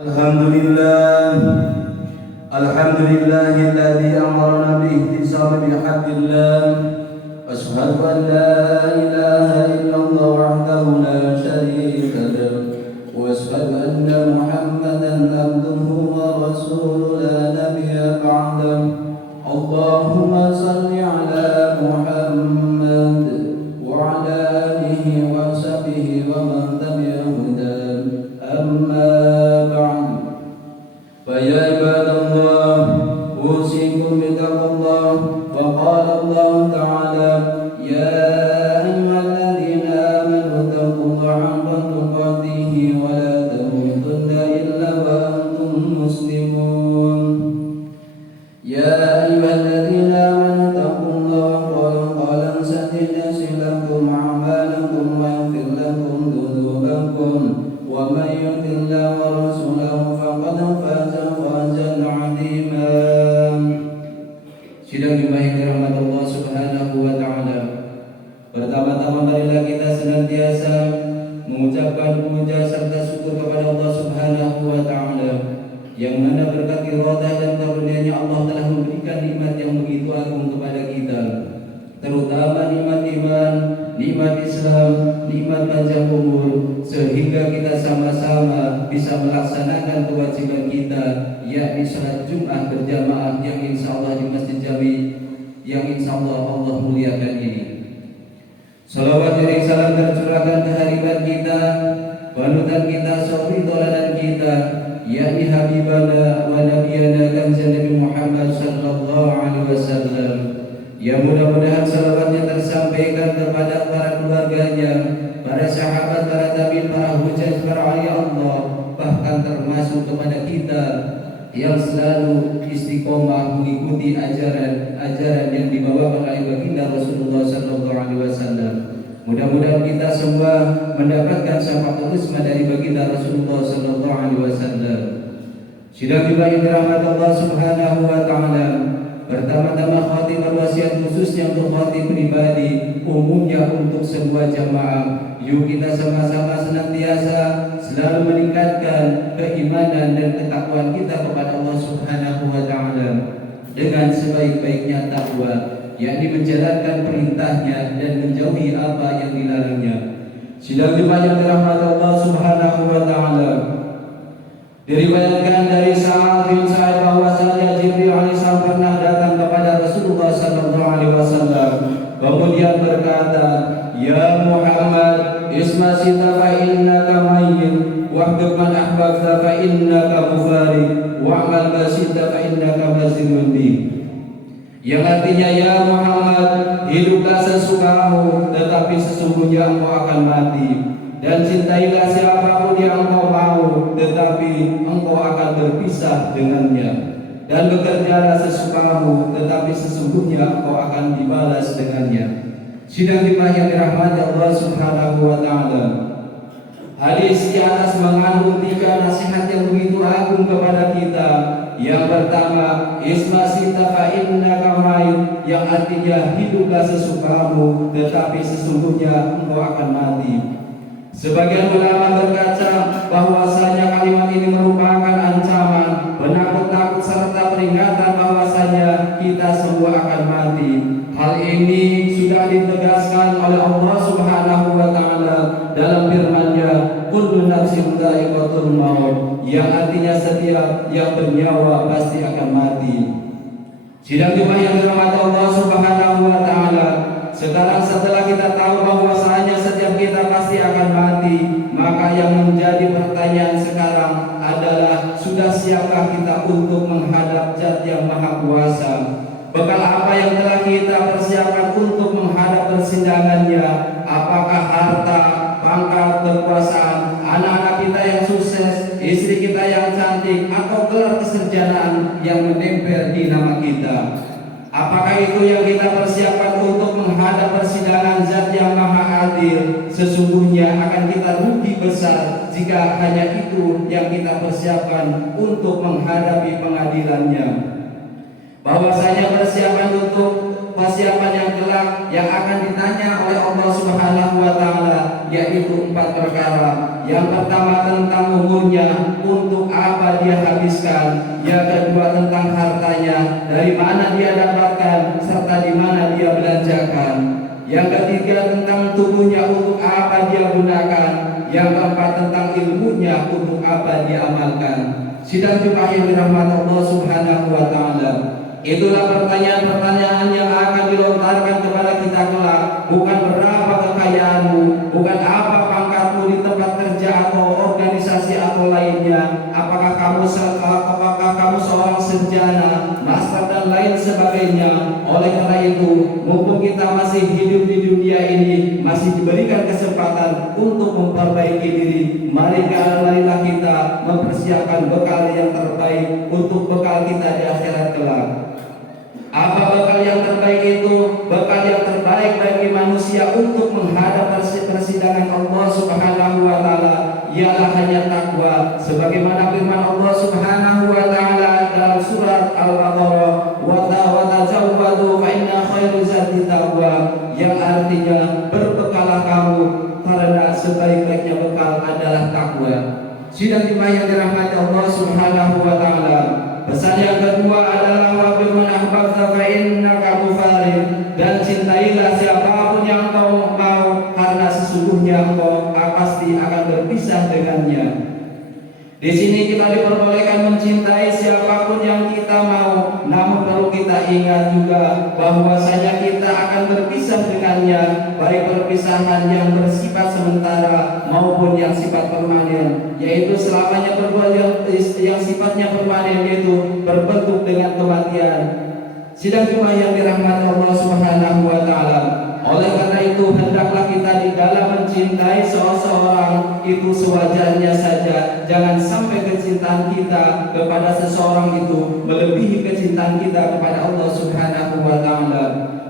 Alhamdulillah, alhamdulillahilladzi amarna bi-ihtisab bihaqqillah. Asyhadu an la ilaha illallah wahdahu la syarika lah, wa asyhadu anna Muhammadan abduhu wa rasuluhu la nabiyya ba'dah. Allahumma shalli ala Muhammad wa ala alihi wa sahbihi wa man tabi'ahum hudan. Amma فيا عباد الله أوصيكم بتقوى الله. وقال الله تعالى يا أيها الذين آمنوا اتقوا الله حق تقاته ولا تموتن إلا وأنتم مسلمون. يا أيها الذين آمنوا اتقوا الله وقولوا قولا سديدا يصلح لكم أعمالكم ويغفر لكم ذنوبكم ومن يطع الله ورسوله فقد فاز فوزا عظيما. Sidang jemaah yang dirahmati Allah Subhanahu wa taala. Pertama-tama marilah kita senantiasa mengucapkan puja serta syukur kepada Allah Subhanahu wa taala yang mana berkat iradah dan karunia-Nya Allah telah memberikan nikmat yang begitu agung kepada kita, terutama nikmat iman, nikmat Islam, nikmat panjang umur, sehingga kita sama-sama bisa melaksanakan kewajiban kita, yakni salat Jumat berjamaah yang insyaallah di Masjid Jami yang insyaallah Allah muliakan ini. Salawat dan salam tercurahkan ke haribat kita, panutan kita, suri toladan kita, yakni Habibana wa Nabiyana Kanjeng Nabi Muhammad sallallahu alaihi wasallam. Ya mudah-mudahan salawatnya tersampaikan kepada para keluarganya, para sahabat, para tabi'in, para hujjah, para wali Allah, bahkan termasuk kepada kita yang selalu istiqomah mengikuti ajaran yang dibawakan oleh baginda Rasulullah sallallahu alaihi wasallam. Mudah-mudahan kita semua mendapatkan syafaat usma dari baginda Rasulullah sallallahu alaihi wasallam. Sidang jemaah yang dirahmati Allah Subhanahu wa taala. Pertama-tama khatib wasiat khususnya untuk khatib pribadi, umumnya untuk sebuah jamaah. Yuk kita sama-sama senantiasa selalu meningkatkan keimanan dan ketakwaan kita kepada Allah Subhanahu wa taala dengan sebaik-baiknya takwa, yakni menjalankan perintahnya dan menjauhi apa yang dilarangnya. Sidang jemaah yang dirahmati Allah Subhanahu wa taala. Diriwayatkan dari Sa'ad bin Sa'id bahwasanya Jibril alaihissalam pernah datang kepada Rasulullah sallallahu alaihi wasallam, kemudian berkata, "Ya Muhammad, isma sita fa innaka mayyit, wahdud man ahbabta fa innaka mufariq, wa'mal ma sita fa innaka mazilun bi." Yang artinya, ya Muhammad, hiduplah sesukamu, tetapi sesungguhnya engkau akan mati. Dan cintailah siapapun yang engkau mau, tetapi engkau akan berpisah dengannya. Dan bekerjalah sesukamu, tetapi sesungguhnya engkau akan dibalas dengannya. Sidang jemaah yang dirahmati Allah Subhanahu wa taala. Hadis di atas mengandung 3 nasihat yang begitu agung kepada kita. Yang pertama, isma sita fa innaka mayyit, yang artinya hiduplah sesukamu, tetapi sesungguhnya engkau akan mati. Sebagian ulama berkata bahwasanya kalimat ini merupakan ancaman, penakut-nakut serta peringatan bahwasanya kita semua akan mati. Hal ini sudah ditegaskan oleh Allah Subhanahu wa taala dalam firman-Nya, kullu nafsin dha'iqatul maut, yang artinya setiap yang bernyawa pasti akan mati. Sidang jemaah yang dirahmati Allah Subhanahu wa taala, sekarang setelah kita tahu bahwasanya setiap kita pasti akan mati, maka yang menjadi pertanyaan sekarang adalah, sudah siapkah kita untuk menghadap Zat yang Maha Kuasa? Bekal apa yang telah kita persiapkan untuk menghadap persidangannya? Apakah harta, pangkat, kekuasaan, anak-anak kita yang sukses, istri kita yang cantik, atau gelar keserjanaan yang menempel di nama kita? Apakah itu yang kita persiapkan untuk menghadap persidangan Zat yang Maha Adil? Sesungguhnya akan kita rugi besar jika hanya itu yang kita persiapkan untuk menghadapi pengadilannya. Bahwasanya persiapan untuk persiapan yang kelak yang akan ditanya oleh Allah Subhanahu wa taala, yaitu 4 perkara. Yang pertama tentang umurnya, untuk apa dia habiskan. Yang kedua tentang hartanya, dari mana dia dapatkan serta di mana dia belanjakan. Yang ketiga tentang tubuhnya, untuk apa dia gunakan. Yang keempat tentang ilmunya, untuk apa dia amalkan. Sidang Jumat yang dirahmati Allah Subhanahu wa taala. Itulah pertanyaan-pertanyaan yang akan dilontarkan kepada kita kelak. Bukan berapa kekayaanmu, bukan apa pangkatmu di tempat kerja atau organisasi atau lainnya. Apakah kamu seorang sarjana, master dan lain sebagainya. Oleh karena itu, mumpung kita masih hidup di dunia ini, masih diberikan kesempatan untuk memperbaiki diri, marilah kita mempersiapkan bekal yang terbaik untuk bekal kita di akhirat kelak. Apa bekal yang terbaik itu? Bekal yang terbaik bagi manusia untuk menghadap persidangan Allah Subhanahu wa taala ialah hanya takwa, sebagaimana firman Allah Subhanahu wa taala dalam surat Al-Baqarah, wa tazawwadu fa inna khairu zadi taqwa, yang artinya berbekalah kamu karena sebaik-baiknya bekal adalah takwa. Sidang jemaah yang dirahmati Allah Subhanahu wa taala. Pesan yang kedua adalah wabir man ahbabta fa innaka mufarid, dan cintailah siapapun yang kau mau karena sesungguhnya kau pasti akan berpisah dengannya. Di sini kita diperbolehkan mencintai siapapun yang kita mau, namun perlu kita ingat juga bahwasanya kita akan berpisah dengannya, baik perpisahan yang bersifat sementara maupun yang sifat permanen, yaitu selamanya berbuat yang sifatnya permanen, yaitu berbentuk dengan kematian. Sidang jemaah yang dirahmati Allah Subhanahu wa taala. Oleh karena itu, hendaklah kita di dalam mencintai seseorang itu sewajarnya saja. Jangan sampai kecintaan kita kepada seseorang itu melebihi kecintaan kita kepada Allah Subhanahu wa taala.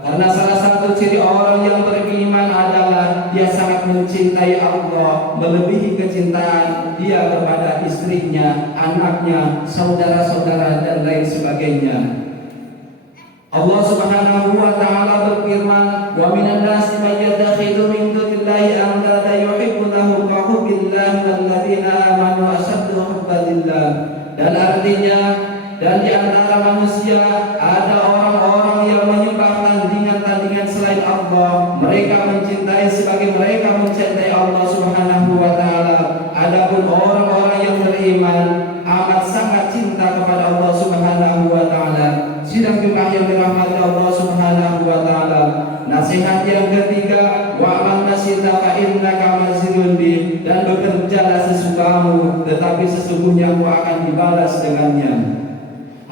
Karena salah satu ciri orang yang beriman adalah dia sangat mencintai Allah melebihi kecintaan dia kepada istrinya, anaknya, saudara-saudara dan lain sebagainya. Allah Subhanahu wa taala berfirman, "Wa minan nasi may yattakhidhu min dunillahi andada yuhibbunahum ka hubbillahi walladzina amanu ashaddu hubban lillah." Dan artinya, dan di antara manusia ada orang-orang yang menyembah tandingan-tandingan selain Allah. Mereka mencintai sebagai mereka mencintai Allah Subhanahu wa taala. Adapun orang-orang yang beriman amat sangat cinta kepada Allah Subhanahu wa taala. Sidang jemaah yang dirahmati Allah Subhanahu wa taala. Nasihat yang ketiga, wa'mal nasita fa innaka mazidun bi, dan bekerjalah sesukamu tetapi sesungguhnya kau akan dibalas dengannya.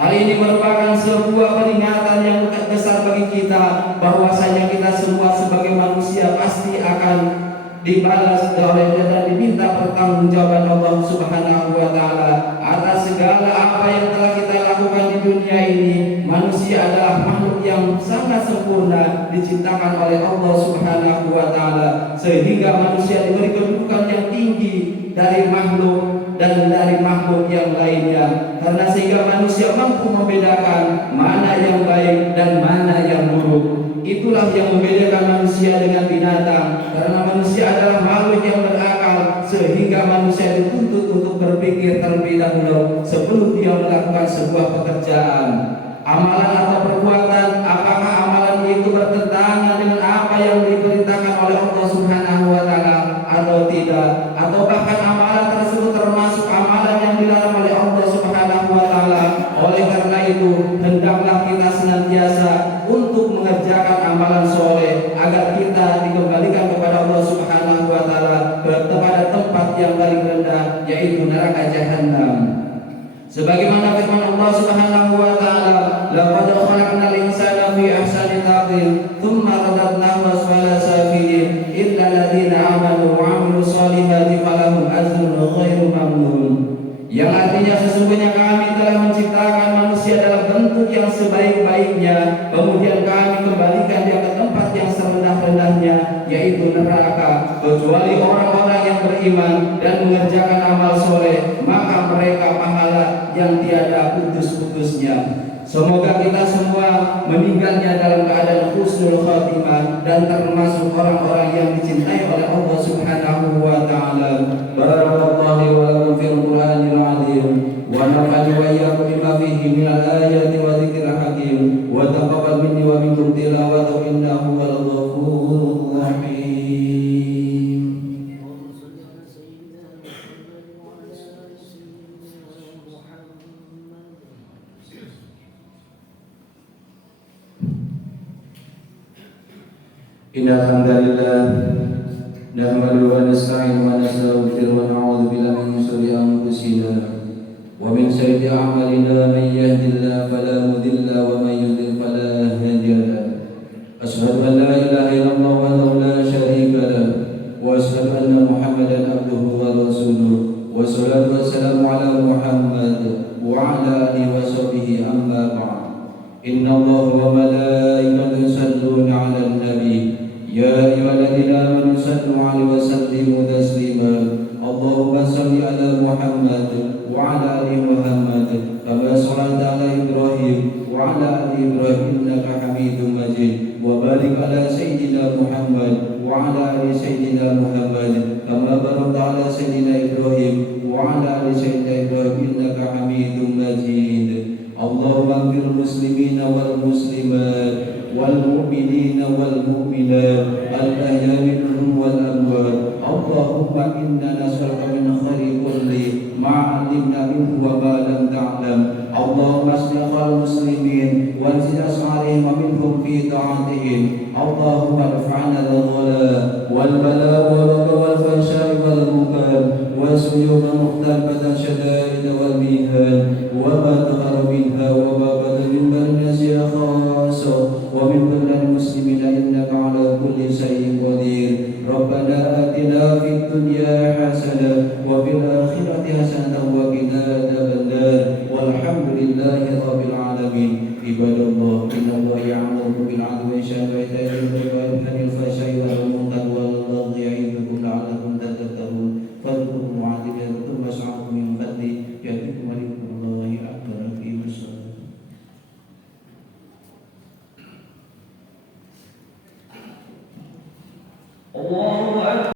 Hal ini merupakan sebuah peringatan yang besar bagi kita bahwasanya kita semua sebagai manusia pasti akan dibalas oleh dan diminta pertanggungjawaban Allah Subhanahu wa taala atas segala apa yang telah kita lakukan di dunia ini. Manusia adalah makhluk yang sangat sempurna diciptakan oleh Allah Subhanahu wa taala, sehingga manusia diberi kedudukan yang tinggi dari makhluk dan dari makhluk yang lainnya, karena sehingga manusia mampu membedakan mana yang baik dan mana yang buruk. Itulah yang membedakan manusia dengan binatang, karena manusia adalah makhluk yang berakal, sehingga manusia dituntut untuk berpikir terlebih dahulu sebelum dia melakukan sebuah pekerjaan. Amalan atau perbuatan, apakah amalan itu bertentangan dengan apa yang diperintahkan oleh Allah Subhanahu wa taala atau tidak, atau bahkan amalan tersebut termasuk amalan yang dilarang oleh Allah Subhanahu wa taala. Oleh karena itu, hendaklah kita senantiasa untuk mengerjakan amalan soleh agar kita dikembalikan kepada Allah Subhanahu wa taala kepada tempat yang paling rendah, yaitu neraka jahanam. Sebagaimana firman Allah Subhanahu wa taala, laqad khalaqnal insana fi ahsani taqwim, tsumma radadnahu asfala safilin, illa alladziina aamanu wa 'amilus shalihati falahum ajrun ghairu mamnun. Yang artinya sesungguhnya kami telah menciptakan manusia dalam bentuk yang sebaik-baiknya, kemudian kami kembalikan dia ke tempat yang serendah-rendahnya, yaitu neraka, kecuali orang-orang yang beriman dan mengerjakan amal soleh, maka mereka pahala yang tiada putus-putusnya. Semoga kita semua meninggalnya dalam keadaan husnul khatimah dan termasuk orang-orang yang dicintai oleh Allah Subhanahu wa taala. Barakallahu wa lakum fil Qur'anil azim wa nafa'ani wa iyyakum bima fihi minal ayati wa dzikril hakim wa taqabbal minni wa minkum tilawatahu innahu wal ghafurur rahim. Innal hamdalillah nahmaduhu wa nasta'inuhu wa nastaghfiruhu wa na'udzu billahi min shururi anfusina wa min sayyiati a'malina man yahdihillahu fala mudilla wa man yudlil fala hadiya lahu. Asyhadu an la ilaha illallah wahdahu la syarika lahu wa asyhadu anna Muhammadan abduhu wa rasuluh wa salatu wassalamu ala Muhammad wa ala alihi wa sahbihi amma ba'd. Inna Allaha wa malaikatahu yusalluna 'alan nabi ya ayyuhalladzina amanu sallu 'alaihi wa sallimu taslima. Allahumma shalli 'ala Muhammad wa 'ala ali Muhammad kama shallaita 'ala Ibrahim wa 'ala ali Ibrahim innaka Hamidum Majid. Wa barik 'ala sayyidina Muhammad wa 'ala ali sayyidina Muhammad kama barakta 'ala sayyidina Ibrahim wa 'ala ali sayyidina Ibrahim innaka Hamidum Majid. Allahumma ighfir muslimina wal muslimat wal mu'minina wal mu'minat al ahya'i minhum wal amwat. Allahumma inna nas'aluka min khairi kulli ma 'allimna minhu wa ma lam ta'lam. Allahumma aslih al muslimin wa zid as'alihim wa minhum fi ta'atihim. Allahumma irfa'na al-ghala wal bala wal fahsya'i wal munkar wa suyuman mukhtalifatan syada'id wal mihan wa ma dhahara minha wa ma batan min barin khassa wa min barin muslimina innaka ala kulli syai'in qadir. Rabbana atina fid dunya hasanah wa fil akhirati hasanah wa qina adzabannar. Walhamdulillahi rabbil alamin. Ibadallah, innallaha ya'muru bil 'adli wa ihsani wa ita'i